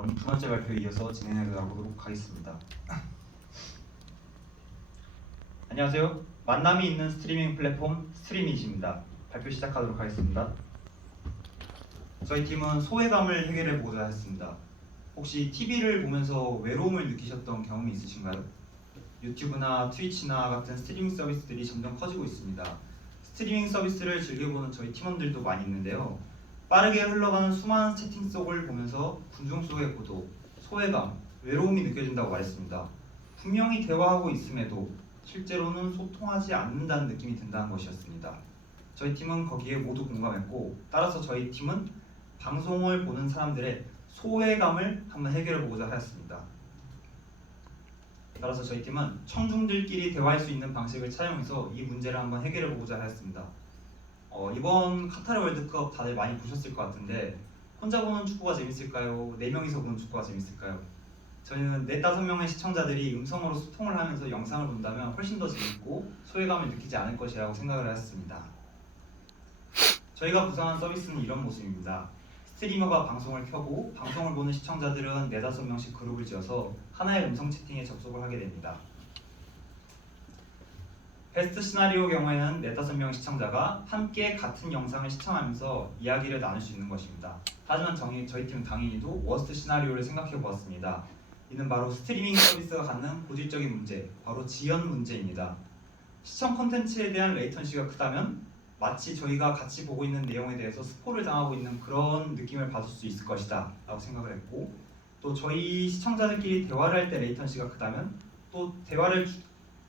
그럼 두 번째 발표에 이어서 진행해 나가도록 하겠습니다. 안녕하세요. 만남이 있는 스트리밍 플랫폼 스트리밋입니다. 발표 시작하도록 하겠습니다. 저희 팀은 소외감을 해결해 보고자 했습니다. 혹시 TV를 보면서 외로움을 느끼셨던 경험이 있으신가요? 유튜브나 트위치나 같은 스트리밍 서비스들이 점점 커지고 있습니다. 스트리밍 서비스를 즐겨보는 저희 팀원들도 많이 있는데요. 빠르게 흘러가는 수많은 채팅 속을 보면서 군중 속의 고독, 소외감, 외로움이 느껴진다고 말했습니다. 분명히 대화하고 있음에도 실제로는 소통하지 않는다는 느낌이 든다는 것이었습니다. 저희 팀은 거기에 모두 공감했고, 따라서 저희 팀은 방송을 보는 사람들의 소외감을 한번 해결해 보고자 하였습니다. 따라서 저희 팀은 청중들끼리 대화할 수 있는 방식을 차용해서 이 문제를 한번 해결해 보고자 하였습니다. 이번 카타르 월드컵 다들 많이 보셨을 것 같은데, 혼자 보는 축구가 재밌을까요? 4명이서 보는 축구가 재밌을까요? 저희는 4~5명의 시청자들이 음성으로 소통을 하면서 영상을 본다면 훨씬 더 재밌고 소외감을 느끼지 않을 것이라고 생각을 하였습니다. 저희가 구상한 서비스는 이런 모습입니다. 스트리머가 방송을 켜고 방송을 보는 시청자들은 4~5명씩 그룹을 지어서 하나의 음성 채팅에 접속을 하게 됩니다. 베스트 시나리오 경우에는 4~5명 시청자가 함께 같은 영상을 시청하면서 이야기를 나눌 수 있는 것입니다. 하지만 저희 팀은 당연히도 워스트 시나리오를 생각해 보았습니다. 이는 바로 스트리밍 서비스가 갖는 고질적인 문제, 바로 지연 문제입니다. 시청 콘텐츠에 대한 레이턴시가 크다면 마치 저희가 같이 보고 있는 내용에 대해서 스포를 당하고 있는 그런 느낌을 받을 수 있을 것이다 라고 생각을 했고, 또 저희 시청자들끼리 대화를 할 때 레이턴시가 크다면 또 대화를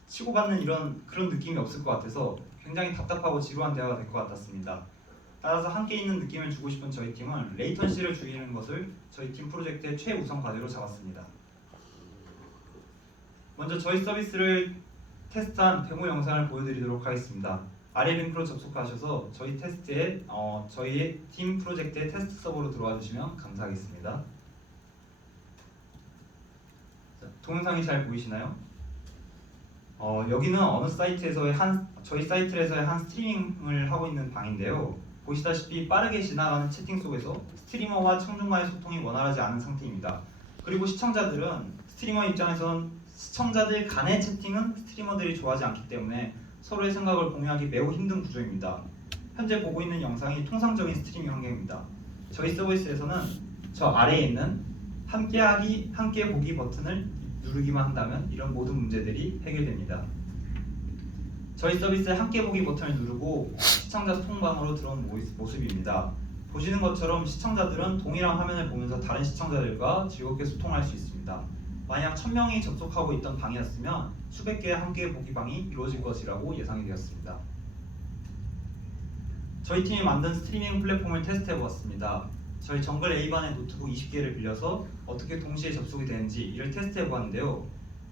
치고받는 그런 느낌이 없을 것 같아서 굉장히 답답하고 지루한 대화가 될 것 같았습니다. 따라서 함께 있는 느낌을 주고 싶은 저희 팀은 레이턴시를 줄이는 것을 저희 팀 프로젝트의 최우선 과제로 잡았습니다. 먼저 저희 서비스를 테스트한 데모 영상을 보여드리도록 하겠습니다. 아래 링크로 접속하셔서 저희 테스트에 저희 팀 프로젝트의 테스트 서버로 들어와 주시면 감사하겠습니다. 자, 동영상이 잘 보이시나요? 여기는 어느 사이트에서의 저희 사이트에서의 한 스트리밍을 하고 있는 방인데요. 보시다시피 빠르게 지나가는 채팅 속에서 스트리머와 청중과의 소통이 원활하지 않은 상태입니다. 그리고 시청자들은 스트리머 입장에선 시청자들 간의 채팅은 스트리머들이 좋아하지 않기 때문에 서로의 생각을 공유하기 매우 힘든 구조입니다. 현재 보고 있는 영상이 통상적인 스트리밍 환경입니다. 저희 서비스에서는 저 아래에 있는 함께 보기 버튼을 누르기만 한다면 이런 모든 문제들이 해결됩니다. 저희 서비스의 함께 보기 버튼을 누르고 시청자 소통방으로 들어온 모습입니다. 보시는 것처럼 시청자들은 동일한 화면을 보면서 다른 시청자들과 즐겁게 소통할 수 있습니다. 만약 1000명이 접속하고 있던 방이었으면 수백 개의 함께 보기 방이 이루어질 것이라고 예상이 되었습니다. 저희 팀이 만든 스트리밍 플랫폼을 테스트해 보았습니다. 저희 정글 A반의 노트북 20개를 빌려서 어떻게 동시에 접속이 되는지 이를 테스트해 보았는데요.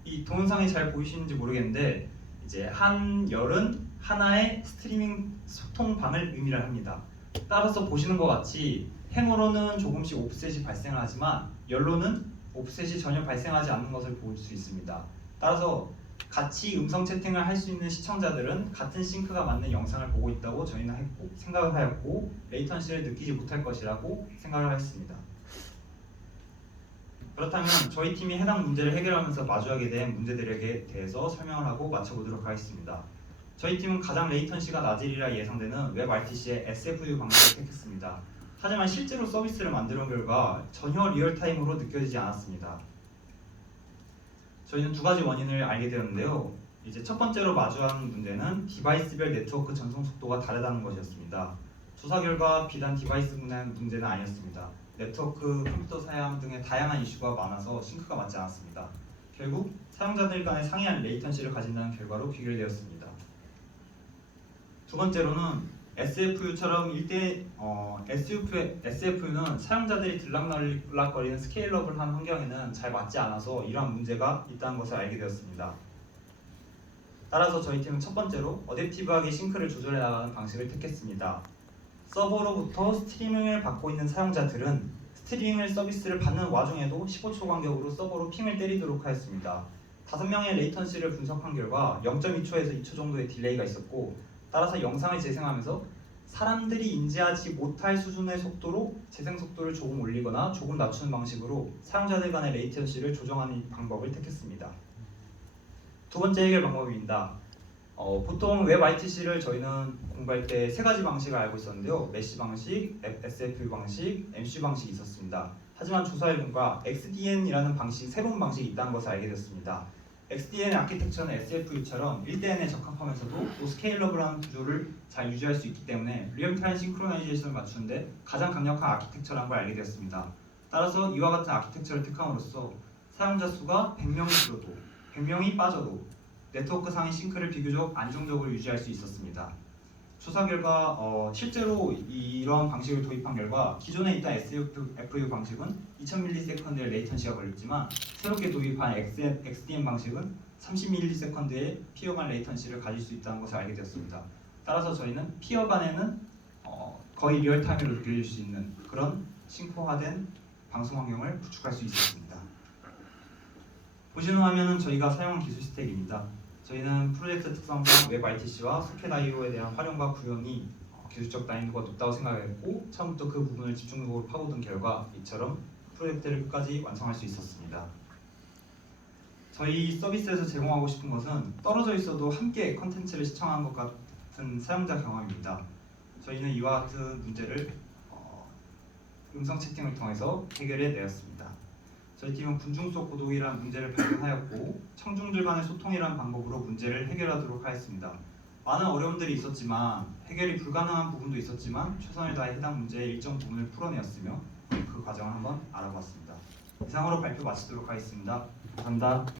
이 동영상이 잘 보이시는지 모르겠는데 이제 한 열은 하나의 스트리밍 소통방을 의미를 합니다. 따라서 보시는 것 같이 행으로는 조금씩 옵셋이 발생을 하지만 열로는 옵셋이 전혀 발생하지 않는 것을 볼 수 있습니다. 따라서 같이 음성 채팅을 할 수 있는 시청자들은 같은 싱크가 맞는 영상을 보고 있다고 저희는 생각을 하였고 레이턴시를 느끼지 못할 것이라고 생각을 했습니다. 그렇다면 저희 팀이 해당 문제를 해결하면서 마주하게 된 문제들에 대해서 설명을 하고 마쳐보도록 하겠습니다. 저희 팀은 가장 레이턴시가 낮으리라 예상되는 WebRTC의 SFU 방식을 택했습니다. 하지만 실제로 서비스를 만들어 본 결과 전혀 리얼타임으로 느껴지지 않았습니다. 저희는 두 가지 원인을 알게 되었는데요. 이제 첫 번째로 마주한 문제는 디바이스별 네트워크 전송 속도가 다르다는 것이었습니다. 조사 결과 비단 디바이스 문제는 아니었습니다. 네트워크, 컴퓨터 사양 등의 다양한 이슈가 많아서 싱크가 맞지 않았습니다. 결국 사용자들 간의 상이한 레이턴시를 가진다는 결과로 귀결되었습니다. 두 번째로는 SFU처럼 SFU는 사용자들이 들락날락거리는 스케일러블한 환경에는 잘 맞지 않아서 이러한 문제가 있다는 것을 알게 되었습니다. 따라서 저희 팀은 첫 번째로 어댑티브하게 싱크를 조절해 나가는 방식을 택했습니다. 서버로부터 스트리밍을 받고 있는 사용자들은 스트리밍 서비스를 받는 와중에도 15초 간격으로 서버로 핑을 때리도록 하였습니다. 5명의 레이턴시를 분석한 결과 0.2초에서 2초 정도의 딜레이가 있었고, 따라서 영상을 재생하면서 사람들이 인지하지 못할 수준의 속도로 재생 속도를 조금 올리거나 조금 낮추는 방식으로 사용자들 간의 레이턴시를 조정하는 방법을 택했습니다. 두 번째 해결 방법입니다. 보통 웹 RTC를 저희는 공부할 때 세 가지 방식을 알고 있었는데요. 메시 방식, SFU 방식, MC 방식이 있었습니다. 하지만 조사해 보니까 XDN이라는 방식, 새로운 방식이 있다는 것을 알게 되었습니다. XDN 아키텍처는 SFU처럼 1대 N에 적합하면서도 또 스케일러블한 구조를 잘 유지할 수 있기 때문에 리얼타임 싱크로나이제이션을 맞추는데 가장 강력한 아키텍처라는 걸 알게 되었습니다. 따라서 이와 같은 아키텍처를 택함으로써 사용자 수가 100명이 줄어도 100명이 빠져도 네트워크 상의 싱크를 비교적 안정적으로 유지할 수 있었습니다. 조사 결과 실제로 이러한 방식을 도입한 결과 기존에 있던 SFU 방식은 2000ms의 레이턴시가 걸렸지만 새롭게 도입한 XDN 방식은 30ms의 피어 간 레이턴시를 가질 수 있다는 것을 알게 되었습니다. 따라서 저희는 피어 간에는 거의 리얼타임으로 느낄 수 있는 그런 싱크화된 방송 환경을 구축할 수 있었습니다. 보시는 화면은 저희가 사용한 기술 스택입니다. 저희는 프로젝트 특성상 웹 RTC와 소켓 I/O에 대한 활용과 구현이 기술적 난이도가 높다고 생각했고 처음부터 그 부분을 집중적으로 파고든 결과 이처럼 프로젝트를 끝까지 완성할 수 있었습니다. 저희 서비스에서 제공하고 싶은 것은 떨어져 있어도 함께 컨텐츠를 시청하는 것 같은 사용자 경험입니다. 저희는 이와 같은 문제를 음성 채팅을 통해서 해결해 내었습니다. 저희 팀은 군중 속 고독이라는 문제를 발견하였고 청중들 간의 소통이라는 방법으로 문제를 해결하도록 하였습니다. 많은 어려움들이 있었지만 해결이 불가능한 부분도 있었지만 최선을 다해 해당 문제의 일정 부분을 풀어내었으며 그 과정을 한번 알아봤습니다. 이상으로 발표 마치도록 하겠습니다. 감사합니다.